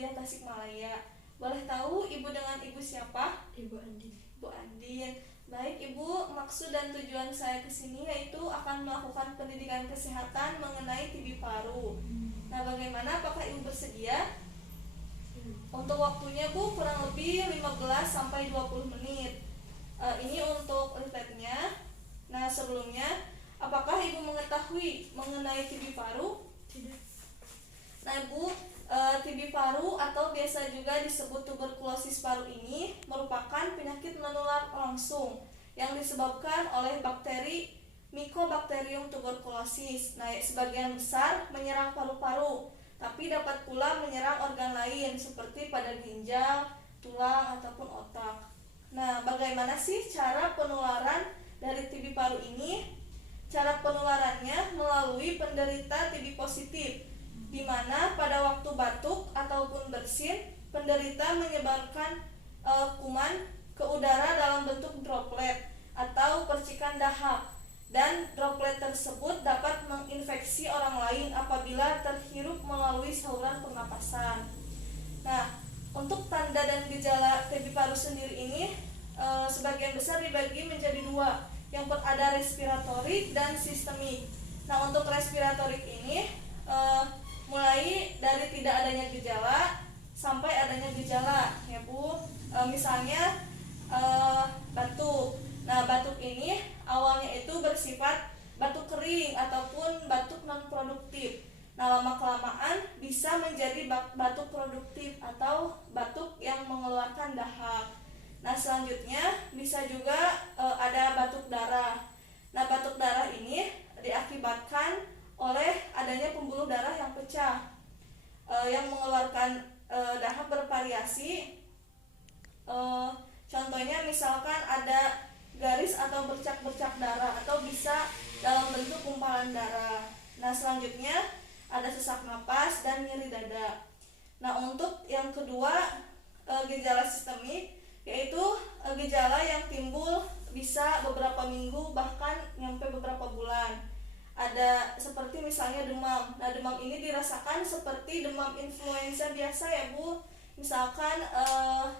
Muhammadiyah Tasikmalaya. Boleh tahu Ibu dengan Ibu siapa? Ibu Andin. Ibu Andin. Baik Ibu, maksud dan tujuan saya kesini yaitu akan melakukan pendidikan kesehatan mengenai TB paru. Nah, bagaimana? Apakah Ibu bersedia? Untuk waktunya Bu kurang lebih 15-20 menit. Ini untuk refleksnya. Nah, sebelumnya, apakah Ibu mengetahui mengenai TB paru? Tidak. Nah Bu, TB paru atau biasa juga disebut tuberkulosis paru ini merupakan penyakit menular langsung yang disebabkan oleh bakteri Mycobacterium tuberculosis. Nah, sebagian besar menyerang paru-paru, tapi dapat pula menyerang organ lain seperti pada ginjal, tulang, ataupun otak. Nah, bagaimana sih cara penularan dari TB paru ini? Cara penularannya melalui penderita TB positif, di mana pada waktu batuk ataupun bersin, penderita menyebarkan kuman ke udara dalam bentuk droplet atau percikan dahak, dan droplet tersebut dapat menginfeksi orang lain apabila terhirup melalui saluran pernapasan. Nah, untuk tanda dan gejala TB paru sendiri ini sebagian besar dibagi menjadi dua. Yang ada respiratorik dan sistemik. Nah, untuk respiratorik ini mulai dari tidak adanya gejala sampai adanya gejala, ya Bu. Misalnya batuk. Nah, batuk ini awalnya itu bersifat batuk kering ataupun batuk non produktif. Nah, lama-kelamaan bisa menjadi batuk produktif atau batuk yang mengeluarkan dahak. Nah, selanjutnya bisa juga ada batuk darah. Nah, batuk darah ini diakibatkan oleh adanya pembuluh darah yang pecah, yang mengeluarkan dahak bervariasi. Contohnya misalkan ada garis atau bercak-bercak darah, atau bisa dalam bentuk gumpalan darah. Nah, selanjutnya ada sesak napas dan nyeri dada. Nah, untuk yang kedua, gejala sistemik, yaitu gejala yang timbul bisa beberapa minggu bahkan sampai beberapa bulan. Ada seperti misalnya demam. Nah, demam ini dirasakan seperti demam influenza biasa ya Bu. Misalkan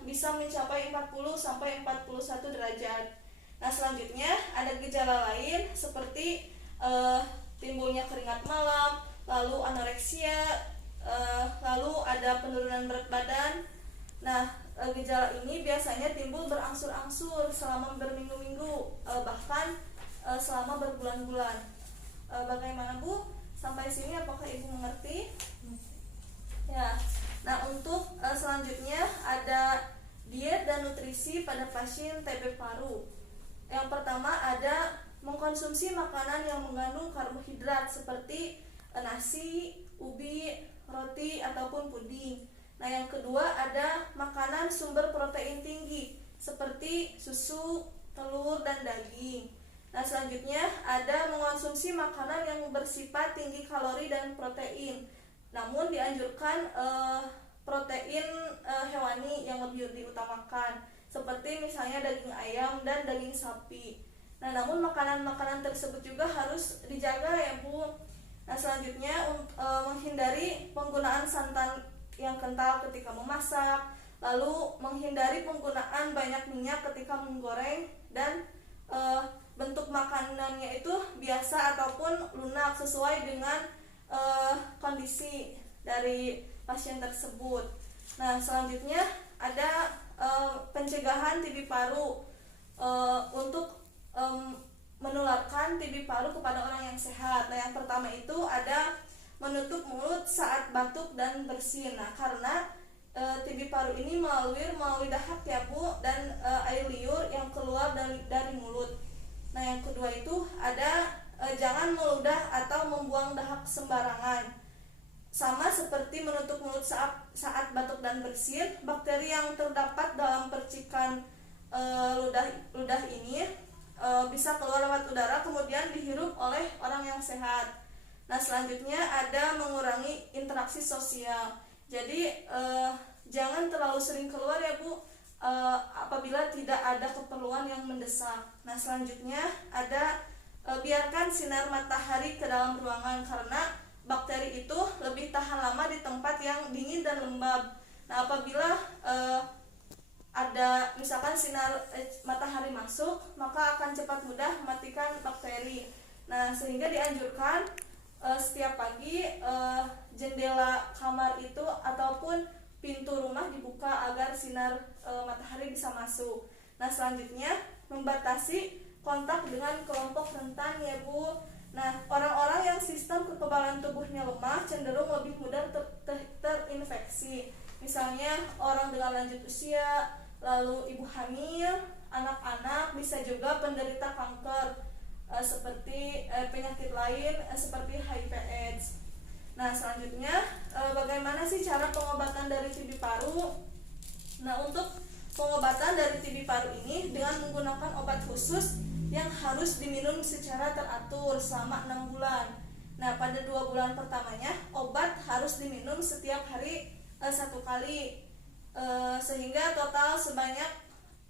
bisa mencapai 40-41 derajat. Nah, selanjutnya ada gejala lain seperti timbulnya keringat malam, lalu anoreksia, lalu ada penurunan berat badan. Nah, gejala ini biasanya timbul berangsur-angsur selama berminggu-minggu, bahkan selama berbulan-bulan. Bagaimana Bu? Sampai sini apakah Ibu mengerti? Ya. Nah, untuk selanjutnya ada diet dan nutrisi pada pasien TB paru. Yang pertama ada mengkonsumsi makanan yang mengandung karbohidrat seperti nasi, ubi, roti, ataupun puding. Nah, yang kedua ada makanan sumber protein tinggi seperti susu, telur, dan daging. Nah, selanjutnya ada mengonsumsi makanan yang bersifat tinggi kalori dan protein. Namun dianjurkan protein hewani yang lebih diutamakan, seperti misalnya daging ayam dan daging sapi. Nah, namun makanan-makanan tersebut juga harus dijaga ya Bu. Nah, selanjutnya menghindari penggunaan santan yang kental ketika memasak, lalu menghindari penggunaan banyak minyak ketika menggoreng, dan bentuk makanannya itu biasa ataupun lunak sesuai dengan kondisi dari pasien tersebut. Nah, selanjutnya ada pencegahan TB paru untuk menularkan TB paru kepada orang yang sehat. Nah, yang pertama itu ada menutup mulut saat batuk dan bersin. Nah, karena TB paru ini melalui dahak ya Bu, dan air liur yang keluar dari mulut. Nah, yang kedua itu ada jangan meludah atau membuang dahak sembarangan. Sama seperti menutup mulut saat batuk dan bersin, bakteri yang terdapat dalam percikan ludah ini bisa keluar lewat udara kemudian dihirup oleh orang yang sehat. Nah, selanjutnya ada mengurangi interaksi sosial. Jadi jangan terlalu sering keluar ya Bu, apabila tidak ada keperluan yang mendesak. Nah, selanjutnya ada biarkan sinar matahari ke dalam ruangan, karena bakteri itu lebih tahan lama di tempat yang dingin dan lembab. Nah, apabila ada misalkan sinar matahari masuk, maka akan cepat mudah mematikan bakteri. Nah, sehingga dianjurkan setiap pagi jendela kamar itu ataupun pintu rumah dibuka agar sinar matahari bisa masuk. Nah, selanjutnya membatasi kontak dengan kelompok rentan ya Bu. Nah, orang-orang yang sistem kekebalan tubuhnya lemah cenderung lebih mudah terinfeksi. Misalnya orang dengan lanjut usia, lalu ibu hamil, anak-anak, bisa juga penderita kanker seperti penyakit lain seperti HIV/AIDS. Nah, selanjutnya bagaimana sih cara pengobatan dari TB paru? Nah, untuk pengobatan dari TB paru ini dengan menggunakan obat khusus yang harus diminum secara teratur selama 6 bulan. Nah, pada 2 bulan pertamanya obat harus diminum setiap hari 1 kali, sehingga total sebanyak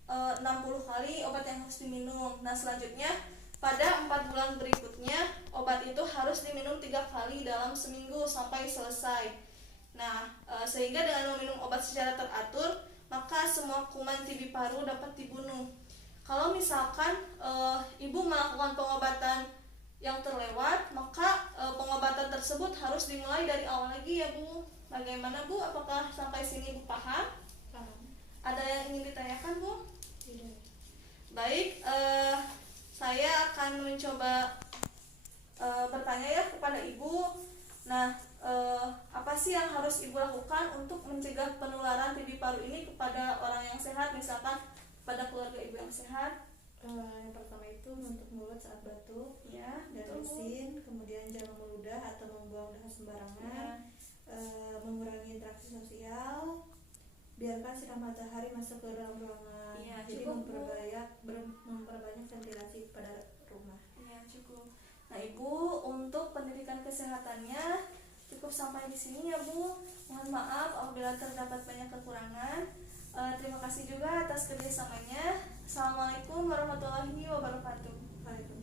60 kali obat yang harus diminum. Nah, selanjutnya pada 4 bulan berikutnya obat itu harus diminum 3 kali dalam seminggu sampai selesai. Nah, sehingga dengan meminum obat secara teratur, maka semua kuman TB paru dapat dibunuh. Kalau misalkan ibu melakukan pengobatan yang terlewat, maka pengobatan tersebut harus dimulai dari awal lagi ya Bu. Bagaimana Bu? Apakah sampai sini Bu paham? Paham. Ada yang ingin ditanyakan Bu? Tidak. Baik, saya akan mencoba bertanya ya kepada Ibu. Nah, apa sih yang harus Ibu lakukan untuk mencegah penularan TB paru ini kepada orang yang sehat, misalkan pada keluarga Ibu yang sehat? Yang pertama itu menutup mulut saat batuk Ya, dan betul, Bu. bersin, kemudian jangan meludah atau membuang darah sembarangan, mengurangi interaksi sosial, biarkan sinar matahari masuk ke dalam ruangan. Iya, Jadi cukup, Bu. memperbanyak ventilasi pada rumah. Ya, cukup. Nah, Ibu, untuk pendidikan kesehatannya cukup sampai di sini ya Bu. Mohon maaf apabila terdapat banyak kekurangan. Terima kasih juga atas kerjasamanya. Assalamualaikum warahmatullahi wabarakatuh. Waalaikumsalam.